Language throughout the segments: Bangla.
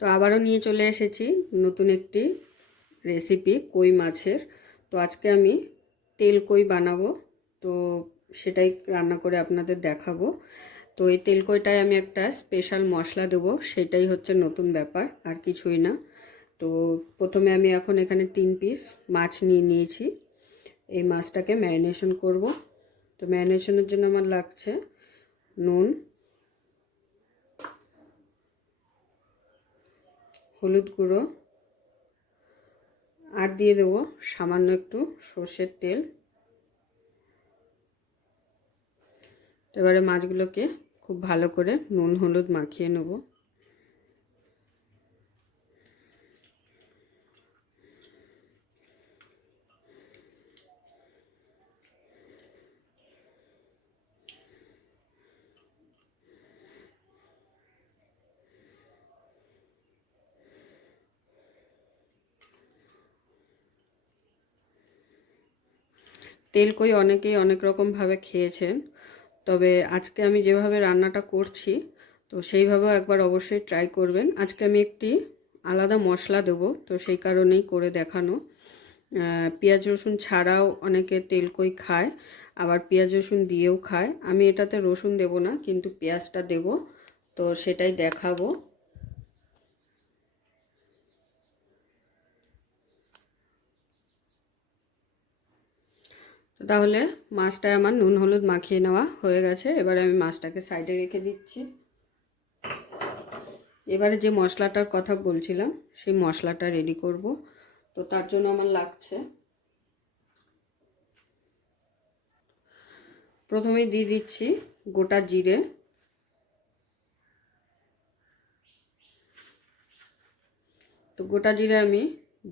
তো আবারও নিয়ে চলে এসেছি নতুন একটি রেসিপি কই মাছের। তো আজকে আমি তেল কই বানাবো, তো সেটাই রান্না করে আপনাদের দেখাবো। তো এই তেল কইটায় আমি একটা স্পেশাল মশলা দেবো, সেটাই হচ্ছে নতুন ব্যাপার, আর কিছুই না। তো প্রথমে আমি এখন এখানে 3 পিস মাছ নিয়ে নিয়েছি। এই মাছটাকে ম্যারিনেশন করব। তো ম্যারিনেশনের জন্য আমার লাগছে নুন, হলুদ গুঁড়ো, আর দিয়ে দেবো সামান্য একটু সর্ষের তেল। তো এবারে মাছগুলোকে খুব ভালো করে নুন হলুদ মাখিয়ে নেব। তেল কই অনেকেই অনেক রকমভাবে খেয়েছেন, তবে আজকে আমি যেভাবে রান্নাটা করছি তো সেইভাবেও একবার অবশ্যই ট্রাই করবেন। আজকে আমি একটি আলাদা মশলা দেবো, তো সেই কারণেই করে দেখানো। পেঁয়াজ রসুন ছাড়াও অনেকে তেল কই খায়, আবার পেঁয়াজ রসুন দিয়েও খায়। আমি এটাতে রসুন দেব না, কিন্তু পেঁয়াজটা দেব, তো সেটাই দেখাবো। তো তাহলে মাছটায় আমার নুন হলুদ মাখিয়ে নেওয়া হয়ে গেছে। এবারে আমি মাছটাকে সাইডে রেখে দিচ্ছি। এবারে যে মশলাটার কথা বলছিলাম সেই মশলাটা রেডি করব। তো তার জন্য আমার লাগছে, প্রথমেই দিয়ে দিচ্ছি গোটা জিরে, তো গোটা জিরে আমি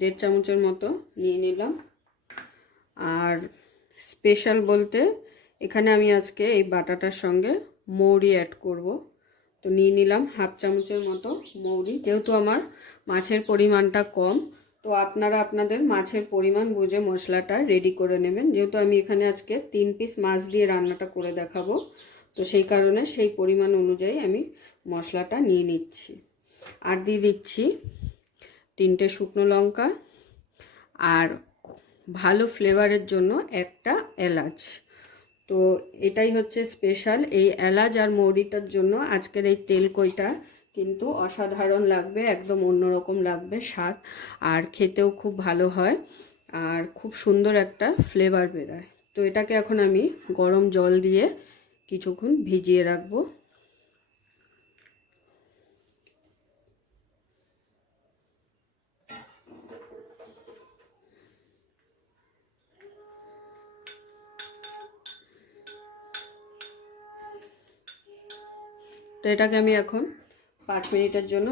1.5 চামচের মতো নিয়ে নিলাম। আর স্পেশাল বলতে এখানে আমি আজকে এই বাটাটার সঙ্গে মৌরি অ্যাড করব। তো নিয়ে নিলাম 1/2 চামচের মতো মৌরি। যেহেতু আমার মাছের পরিমাণটা কম, তো আপনারা আপনাদের মাছের পরিমাণ বুঝে মশলাটা রেডি করে নেবেন। যেহেতু আমি এখানে আজকে 3 পিস মাছ দিয়ে রান্নাটা করে দেখাবো, তো সেই কারণে সেই পরিমাণ অনুযায়ী আমি মশলাটা নিয়ে নিচ্ছি। আর দিয়ে দিচ্ছি 3টে শুকনো লঙ্কা, আর ভালো ফ্লেভারের জন্য একটা এলাচ। তো এটাই হচ্ছে স্পেশাল। এই এলাচ আর মৌরিটার জন্য আজকের এই তেল কইটা কিন্তু অসাধারণ লাগবে, একদম অন্যরকম লাগবে স্বাদ, আর খেতেও খুব ভালো হয়, আর খুব সুন্দর একটা ফ্লেভার বেরোয়। তো এটাকে এখন আমি গরম জল দিয়ে কিছুক্ষণ ভিজিয়ে রাখবো। তো এটাকে আমি এখন 5 মিনিটের জন্য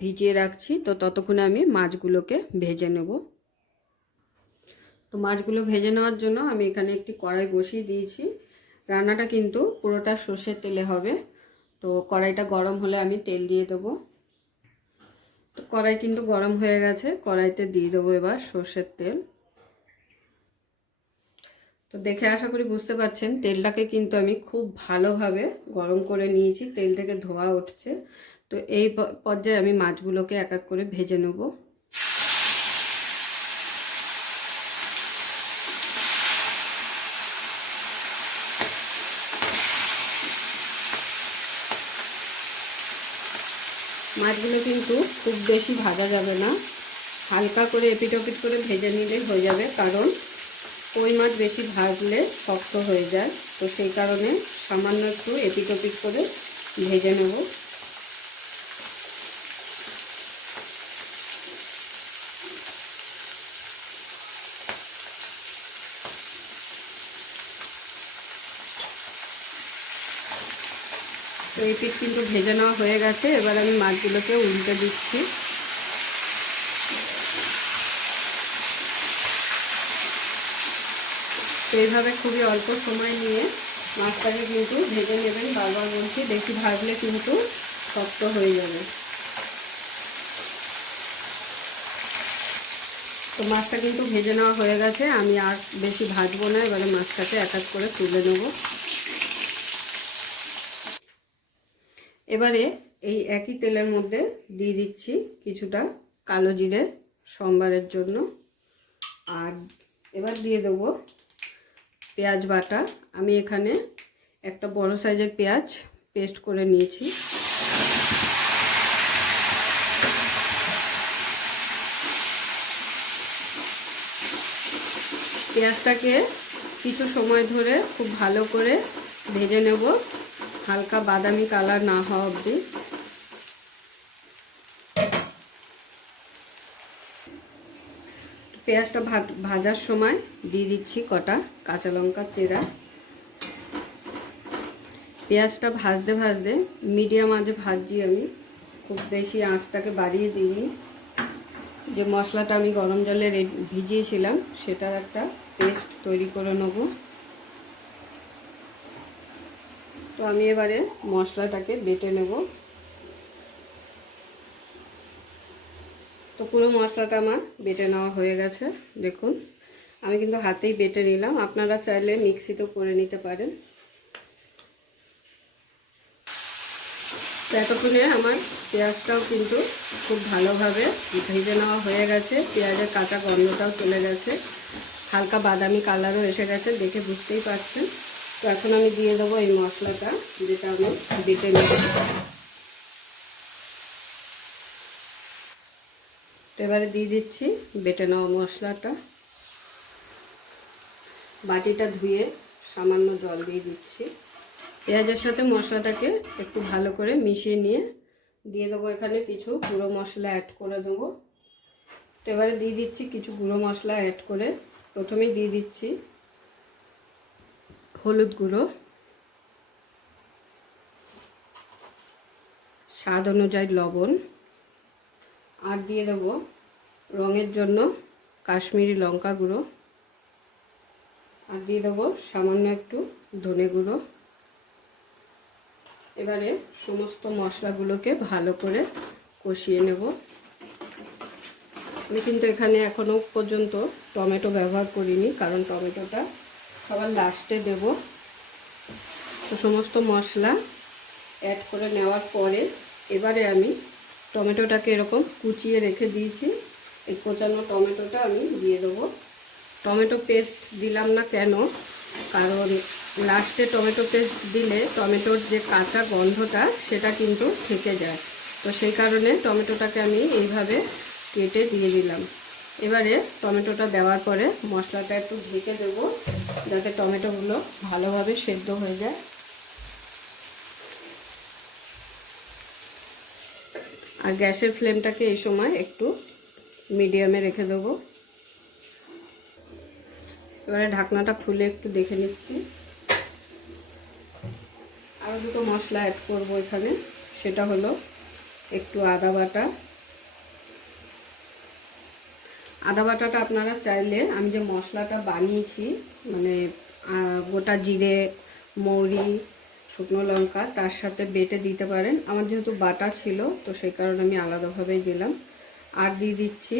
ভিজিয়ে রাখছি। তো ততক্ষণে আমি মাছগুলোকে ভেজে নেব। তো মাছগুলো ভেজে নেওয়ার জন্য আমি এখানে একটি কড়াই বসিয়ে দিয়েছি। রান্নাটা কিন্তু পুরোটা সর্ষের তেলে হবে। তো কড়াইটা গরম হলে আমি তেল দিয়ে দেবো। তো কড়াই কিন্তু গরম হয়ে গেছে, কড়াইতে দিয়ে দেবো এবার সর্ষের তেল। তো দেখে আশা করি বুঝতে পারছেন তেলটাকে কিন্তু আমি খুব ভালোভাবে গরম করে নিয়েছি, তেল থেকে ধোঁয়া উঠছে। তো এই পর্যায়ে আমি মাছগুলোকে এক এক করে ভেজে নেব। মাছগুলো কিন্তু খুব বেশি ভাজা যাবে না, হালকা করে এপিট ওপিট করে ভেজে নিলেই হয়ে যাবে, কারণ কই মাছ বেশি ভাজলে শক্ত হয়ে যায়। তো সেই কারণে সামান্য একটু এপিট ওপিট করে ভেজে নেব। তো এই পিঠ কিন্তু ভেজে নেওয়া হয়ে গেছে। এবার আমি মাছগুলোকে উল্টে দিচ্ছি। তো এইভাবে খুবই অল্প সময় নিয়ে মাছটাকে কিন্তু ভেজে নেবেন। বারবার বলছি, বেশি ভাজলে কিন্তু শক্ত হয়ে যাবে। তো মাছটা কিন্তু ভেজে নেওয়া হয়ে গেছে, আমি আর বেশি ভাজবো না। এবারে মাছটাকে এক এক করে তুলে নেব। এবারে এই একই তেলের মধ্যে দিয়ে দিচ্ছি কিছুটা কালো জিরে সম্বারের জন্য। আর এবার দিয়ে দেবো পেঁয়াজ বাটা। আমি এখানে একটা বড় সাইজের পেঁয়াজ পেস্ট করে নিয়েছি। পেঁয়াজটাকে কিছু সময় ধরে খুব ভালো করে ভেজে নেব, হালকা বাদামি কালার না হওয়া অবধি। পেঁয়াজটা ভাজার সময় দিয়ে দিচ্ছি কটা কাঁচা লঙ্কা চেরা। পেঁয়াজটা ভাজতে ভাজতে মিডিয়াম আঁচে ভাজছি আমি, খুব বেশি আঁচটাকে বাড়িয়ে দিইনি। যে মশলাটা আমি গরম জলে ভিজিয়েছিলাম সেটার একটা পেস্ট তৈরি করে নেব। তো আমি এবারে মশলাটাকে বেটে নেব। তো পুরো মশলাটা আমার বেটে নেওয়া হয়ে গেছে। দেখুন আমি কিন্তু হাতেই বেটে নিলাম, আপনারা চাইলে মিক্সিতেও করে নিতে পারেন। তো এতক্ষণে আমার পেঁয়াজটাও কিন্তু খুব ভালোভাবে ভেজে নেওয়া হয়ে গেছে, পেঁয়াজের কাঁচা গন্ধটাও চলে গেছে, হালকা বাদামি কালারও এসে গেছে, দেখে বুঝতেই পারছেন। তো এখন আমি দিয়ে দেবো এই মশলাটা যেটা আমি বেটে নেব। তো এবারে দিয়ে দিচ্ছি বেটে নেওয়া মশলাটা। বাটিটা ধুয়ে সামান্য জল দিয়ে দিচ্ছি। পেঁয়াজের সাথে মশলাটাকে একটু ভালো করে মিশিয়ে নিয়ে দিয়ে দেবো এখানে কিছু গুঁড়ো মশলা অ্যাড করে দেবো। তো এবারে দিয়ে দিচ্ছি কিছু গুঁড়ো মশলা অ্যাড করে। প্রথমেই দিয়ে দিচ্ছি হলুদ গুঁড়ো, স্বাদ অনুযায়ী লবণ, আর দিয়ে দেবো রঙের জন্য কাশ্মীরি লঙ্কা গুঁড়ো, আর দিয়ে দেবো সামান্য একটু ধনে গুঁড়ো। এবারে সমস্ত মশলাগুলোকে ভালো করে কষিয়ে নেব। আমি কিন্তু এখানে এখনও পর্যন্ত টমেটো ব্যবহার করিনি, কারণ টমেটোটা সবার লাস্টে দেব। তো সমস্ত মশলা অ্যাড করে নেওয়ার পরে এবারে আমি টমেটোটাকে এরকম কুচিয়ে রেখে দিয়েছি, এই কোচানো টমেটোটা আমি দিয়ে দেবো। টমেটো পেস্ট দিলাম না কেন, কারণ লাস্টে টমেটো পেস্ট দিলে টমেটোর যে কাঁচা গন্ধটা সেটা কিন্তু থেকে যায়। তো সেই কারণে টমেটোটাকে আমি এইভাবে কেটে দিয়ে দিলাম। এবারে টমেটোটা দেওয়ার পরে মশলাটা একটু ঢেকে দেব, যাতে টমেটোগুলো ভালোভাবে সেদ্ধ হয়ে যায়। আর গ্যাসের ফ্লেমটাকে এই সময় একটু মিডিয়ামে রেখে দেবো। এবারে ঢাকনাটা খুলে একটু দেখে নিচ্ছি। আরও দুটো মশলা অ্যাড করবো এখানে, সেটা হলো একটু আদা বাটা। আদা বাটাটা আপনারা চাইলে আমি যে মশলাটা বানিয়েছি মানে গোটা জিরে, মৌরি, শুকনো লঙ্কা তার সাথে বেটে দিতে পারেন। আমার যেহেতু বাটা ছিল তো সেই কারণে আমি আলাদাভাবেই দিলাম। আর দিয়ে দিচ্ছি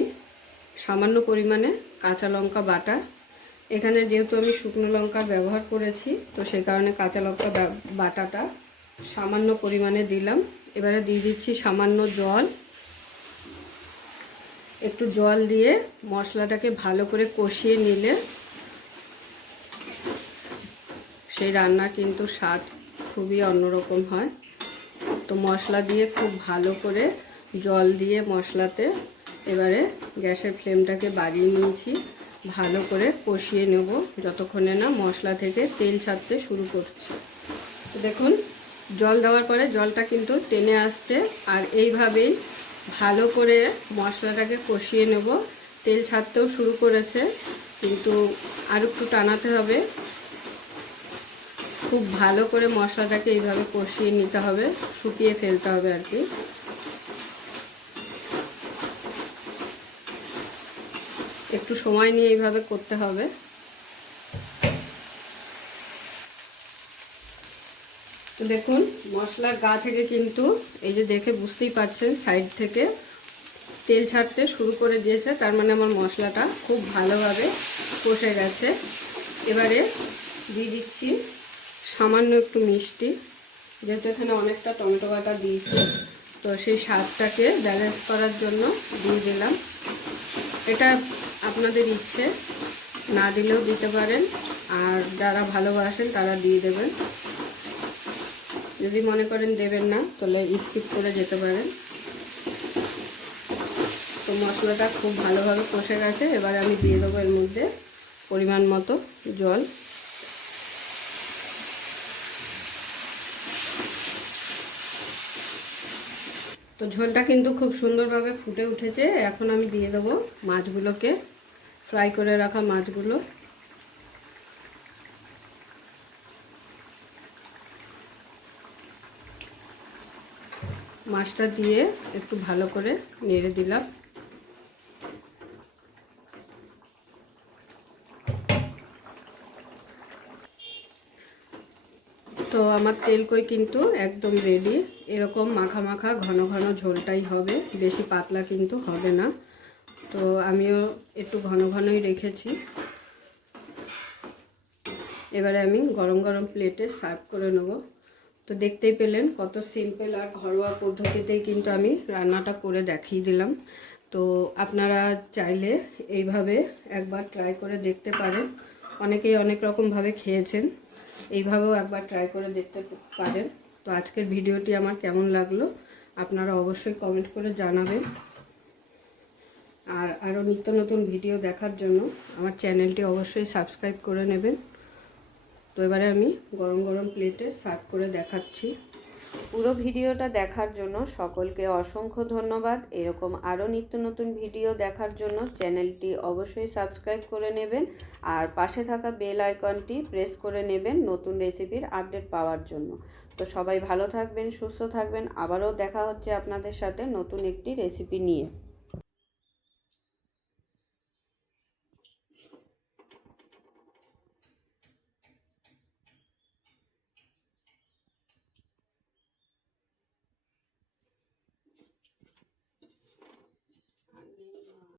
সামান্য পরিমাণে কাঁচা লঙ্কা বাটা। এখানে যেহেতু আমি শুকনো লঙ্কা ব্যবহার করেছি তো সেই কারণে কাঁচা লঙ্কা বাটাটা সামান্য পরিমাণে দিলাম। এবারে দিয়ে দিচ্ছি সামান্য জল। একটু জল দিয়ে মশলাটাকে ভালো করে কষিয়ে নিলে সেই রান্না কিন্তু স্বাদ খুবই অন্যরকম হয়। তো মশলা দিয়ে খুব ভালো করে জল দিয়ে মশলাতে এবারে গ্যাসের ফ্লেমটাকে বাড়িয়ে নিয়েছি, ভালো করে কষিয়ে নেব যতক্ষণে না মশলা থেকে তেল ছাড়তে শুরু করছে। দেখুন জল দেওয়ার পরে জলটা কিন্তু টেনে আসছে, আর এইভাবেই ভালো করে মশলাটাকে কষিয়ে নেব। তেল ছাড়তেও শুরু করেছে, কিন্তু আর একটু টানাতে হবে। খুব ভালো করে মশলাটাকে এইভাবে কষিয়ে নিতে হবে, শুকিয়ে ফেলতে হবে আর কি। একটু সময় নিয়ে এইভাবে করতে হবে। তো দেখুন মশলার গা থেকে কিন্তু এই যে দেখে বুঝতেই পারছেন সাইড থেকে তেল ছাড়তে শুরু করে দিয়েছে, তার মানে আমার মশলাটা খুব ভালোভাবে কষে গেছে। এবারে দিয়ে দিচ্ছি সামান্য একটু মিষ্টি, যেহেতু এখানে অনেকটা টমেটো বাটা দিয়েছি তো সেই স্বাদটাকে ব্যালেন্স করার জন্য দিয়ে দিলাম। এটা আপনাদের ইচ্ছে, না দিলেও দিতে পারেন, আর যারা ভালোবাসেন তারা দিয়ে দেবেন। যদি মনে করেন দেবেন না তাহলে স্কিপ করে যেতে পারেন। তো মশলাটা খুব ভালোভাবে কষে গেছে। এবার আমি দিয়ে দেবো এর মধ্যে পরিমাণ মতো জল। তো ঝোলটা কিন্তু খুব সুন্দরভাবে ফুটে উঠেছে। এখন আমি দিয়ে দেবো মাছগুলোকে, ফ্রাই করে রাখা মাছগুলো। মাছটা দিয়ে একটু ভালো করে নেড়ে দিলাম। তো আমার তেল কই কিন্তু একদম রেডি। এরকম মাখা মাখা ঘন ঘন ঝোলটাই হবে, বেশি পাতলা কিন্তু হবে না। তো আমিও একটু ঘন ঘনই রেখেছি। এবারে আমি গরম গরম প্লেটে সার্ভ করে নেব। তো দেখতেই পেলেন কত সিম্পল আর ঘরোয়া পদ্ধতিতেই কিন্তু আমি রান্নাটা করে দেখিয়ে দিলাম। তো আপনারা চাইলে এইভাবে একবার ট্রাই করে দেখতে পারেন। অনেকেই অনেক রকমভাবে খেয়েছেন, এইভাবেও একবার ট্রাই করে দেখতে পারেন। তো আজকের ভিডিওটি আমার কেমন লাগলো আপনারা অবশ্যই কমেন্ট করে জানাবেন। আর আরও নিত্য নতুন ভিডিও দেখার জন্য আমার চ্যানেলটি অবশ্যই সাবস্ক্রাইব করে নেবেন। তো এবারে আমি গরম গরম প্লেটে সার্ভ করে দেখাচ্ছি। পুরো ভিডিওটা দেখার জন্য সকলকে অসংখ্য ধন্যবাদ। এরকম আরও নিত্য নতুন ভিডিও দেখার জন্য চ্যানেলটি অবশ্যই সাবস্ক্রাইব করে নেবেন, আর পাশে থাকা বেল আইকনটি প্রেস করে নেবেন নতুন রেসিপির আপডেট পাওয়ার জন্য। তো সবাই ভালো থাকবেন, সুস্থ থাকবেন। আবারও দেখা হচ্ছে আপনাদের সাথে নতুন একটি রেসিপি নিয়ে।